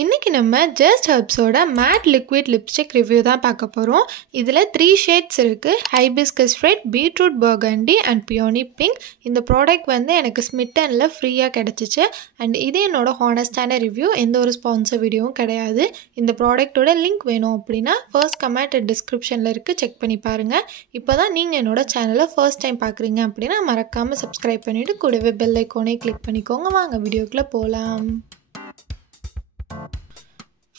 இன்னைக்கு நம்ம ஜஸ்ட் ஹெர்ப்ஸோட மேட் லிக்விட் லிப்ஸ்டிக் ரிவ்யூ தான் பார்க்க போகிறோம். இதில் 3 ஷேட்ஸ் இருக்குது. Hibiscus red, beetroot burgundy and peony pink. இந்த ப்ராடக்ட் வந்து எனக்கு ஸ்மிட்டனில் ஃப்ரீயாக கிடச்சிச்சு. அண்ட் இது என்னோட ஹானஸ்டான ரிவ்யூ, எந்த ஒரு ஸ்பான்சர் வீடியோவும் கிடையாது. இந்த ப்ராடக்ட்டோட லிங்க் வேணும் அப்படின்னா ஃபர்ஸ்ட் கமெண்ட் டிஸ்கிரிப்ஷனில் இருக்குது, செக் பண்ணி பாருங்கள். இப்போ தான் நீங்கள் என்னோட சேனலை ஃபர்ஸ்ட் டைம் பார்க்குறீங்க அப்படின்னா மறக்காமல் சப்ஸ்கிரைப் பண்ணிவிட்டு கூடவே பெல் ஐக்கானே கிளிக் பண்ணிக்கோங்க. வாங்க வீடியோக்குள்ளே போகலாம்.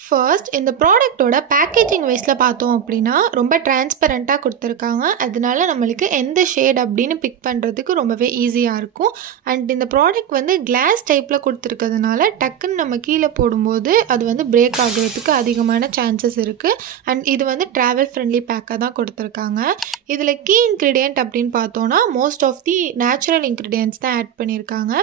ஃபர்ஸ்ட், இந்த ப்ராடக்ட்டோட பேக்கேஜிங் வைஸில் பார்த்தோம் அப்படின்னா ரொம்ப டிரான்ஸ்பரண்ட்டாக கொடுத்துருக்காங்க. அதனால நம்மளுக்கு எந்த ஷேட் அப்படின்னு பிக் பண்ணுறதுக்கு ரொம்பவே ஈஸியாக இருக்கும். அண்ட் இந்த ப்ராடக்ட் வந்து கிளாஸ் டைப்பில் கொடுத்துருக்கிறதுனால டக்குன்னு நம்ம கீழே போடும்போது அது வந்து பிரேக் ஆகிறதுக்கு அதிகமான சான்சஸ் இருக்குது. அண்ட் இது வந்து ட்ராவல் ஃப்ரெண்ட்லி பேக்காக தான் கொடுத்துருக்காங்க. இதில் கீ இன்க்ரீடியன்ட் அப்படின்னு பார்த்தோன்னா most of the natural ingredients தான் ஆட் பண்ணியிருக்காங்க.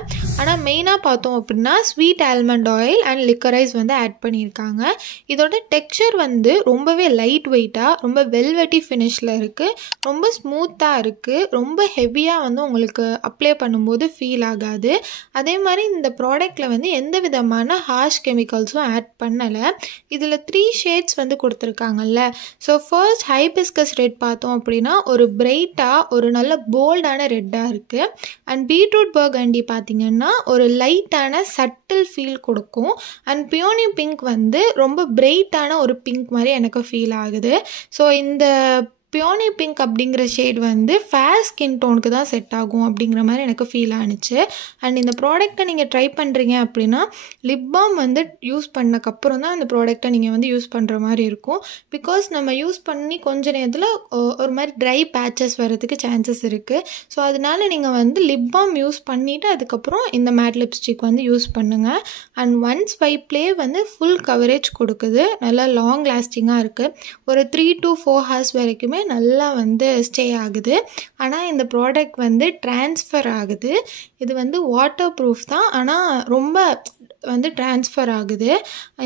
ஆனால் மெயினாக பார்த்தோம் அப்படின்னா sweet almond oil and licorice வந்து ஆட் பண்ணியிருக்காங்க. இதோட டெக்ஸ்சர் வந்து ரொம்பவே லைட் வெயிட்டாக, ரொம்ப வெல்வெட்டி ஃபினிஷில் இருக்குது, ரொம்ப ஸ்மூத்தாக இருக்குது, ரொம்ப ஹெவியாக வந்து உங்களுக்கு அப்ளை பண்ணும்போது ஃபீல் ஆகாது. அதே மாதிரி இந்த ப்ராடக்டில் வந்து எந்த விதமான ஹார்ஷ் கெமிக்கல்ஸும் ஆட் பண்ணலை. இதில் 3 ஷேட்ஸ் வந்து கொடுத்துருக்காங்கல்ல. ஸோ ஃபர்ஸ்ட் ஹைபிஸ்கஸ் ரெட் பார்த்தோம் அப்படின்னா ஒரு பிரைட்டாக ஒரு நல்ல போல்டான ரெட்டாக இருக்குது. அண்ட் பீட்ரூட் பர்கண்டி பார்த்திங்கன்னா ஒரு லைட்டான சட்டில் ஃபீல் கொடுக்கும். அண்ட் பியோனி பிங்க் வந்து ரொம்ப பிரைட்டான ஒரு பிங்க் மாதிரி எனக்கு ஃபீல் ஆகுது. ஸோ இந்த பியோனி பிங்க் அப்படிங்கிற ஷேட் வந்து ஃபேர் ஸ்கின் டோனுக்கு தான் செட் ஆகும் அப்படிங்கிற மாதிரி எனக்கு ஃபீல் ஆனிச்சு. அண்ட் இந்த ப்ராடக்ட்டை நீங்கள் ட்ரை பண்ணுறீங்க அப்படின்னா லிப் பாம் வந்து யூஸ் பண்ணக்கப்புறம் தான் அந்த ப்ராடக்ட்டை நீங்கள் வந்து யூஸ் பண்ணுற மாதிரி இருக்கும். பிகாஸ் நம்ம யூஸ் பண்ணி கொஞ்ச நேரத்தில் ஒரு மாதிரி ட்ரை பேச்சஸ் வரதுக்கு சான்சஸ் இருக்குது. ஸோ அதனால நீங்கள் வந்து லிப் பாம் யூஸ் பண்ணிவிட்டு அதுக்கப்புறம் இந்த மேட் லிப்ஸ்டிக் வந்து யூஸ் பண்ணுங்கள். அண்ட் ஒன் ஸ்வைப்லேயே வந்து ஃபுல் கவரேஜ் கொடுக்குது, நல்லா லாங் லாஸ்டிங்காக இருக்குது. ஒரு 3 to 4 hours வரைக்குமே நல்லா வந்து ஸ்டே ஆகுது. ஆனால் இந்த ப்ராடக்ட் வந்து ட்ரான்ஸ்ஃபர் ஆகுது. இது வந்து வாட்டர் ப்ரூஃப் தான், ஆனால் ரொம்ப வந்து ட்ரான்ஸ்ஃபர் ஆகுது.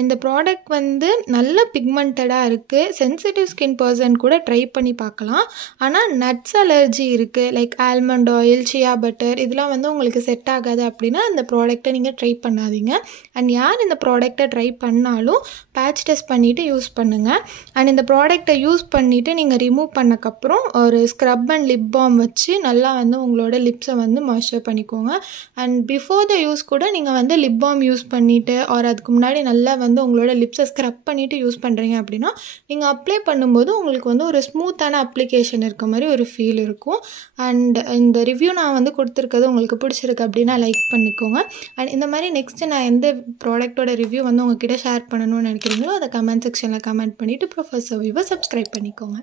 இந்த ப்ராடக்ட் வந்து நல்ல பிக்மெண்டடாக இருக்குது. சென்சிட்டிவ் ஸ்கின் பர்சன் கூட ட்ரை பண்ணி பார்க்கலாம். ஆனால் நட்ஸ் அலர்ஜி இருக்குது, லைக் ஆல்மண்ட் ஆயில், சியா பட்டர், இதெல்லாம் வந்து உங்களுக்கு செட் ஆகாது அப்படின்னா இந்த ப்ராடக்ட்டை நீங்கள் ட்ரை பண்ணாதீங்க. அண்ட் யார் இந்த ப்ராடக்ட்டை ட்ரை பண்ணாலும் பேட்ச் டெஸ்ட் பண்ணிவிட்டு யூஸ் பண்ணுங்கள். அண்ட் இந்த ப்ராடக்ட்டை யூஸ் பண்ணிவிட்டு நீங்கள் ரிமூவ் பண்ணக்கப்புறம் ஒரு ஸ்க்ரப் அண்ட் லிப் பாம் வச்சு நல்லா வந்து உங்களோட லிப்ஸை வந்து மாய்ஸ்சர் பண்ணிக்கோங்க. அண்ட் பிஃபோர் த யூஸ் கூட நீங்கள் வந்து லிப் பாம் யூஸ் பண்ணிவிட்டு ஒரு அதுக்கு முன்னாடி நல்லா வந்து உங்களோட லிப்ஸை ஸ்க்ரப் பண்ணிவிட்டு யூஸ் பண்ணுறீங்க அப்படின்னா நீங்கள் அப்ளை பண்ணும்போது உங்களுக்கு வந்து ஒரு ஸ்மூத்தான அப்ளிகேஷன் இருக்க மாதிரி ஒரு ஃபீல் இருக்கும். அண்ட் இந்த ரிவ்யூ நான் வந்து கொடுத்துருக்கிறது உங்களுக்கு பிடிச்சிருக்கு அப்படின்னா லைக் பண்ணிக்கோங்க. அண்ட் இந்த மாதிரி நெக்ஸ்ட்டு நான் எந்த ப்ராடக்ட்டோட ரிவ்யூ வந்து உங்ககிட்ட ஷேர் பண்ணணும்னு நினைக்கிறீங்களோ அதை கமெண்ட் செக்ஷனில் கமெண்ட் பண்ணிவிட்டு ப்ரொஃபஸர் வியூவை சப்ஸ்கிரைப் பண்ணிக்கோங்க.